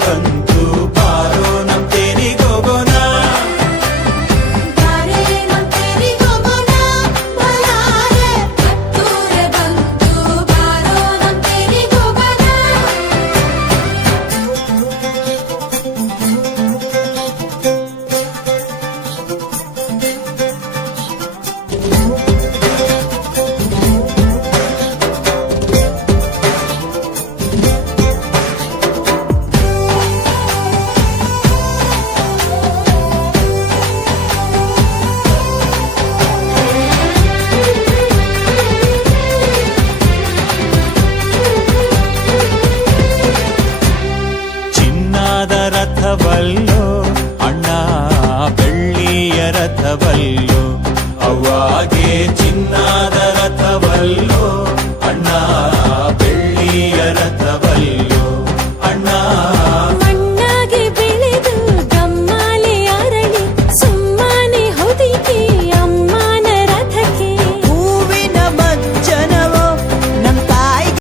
Open ರಥವಲ್ಲೋ ಅಣ್ಣ ಬೆಳ್ಳಿಯ ರಥವಲ್ಲೋ ಅವಾಗೆ ಚಿನ್ನದ ರಥವಲ್ಲೋ.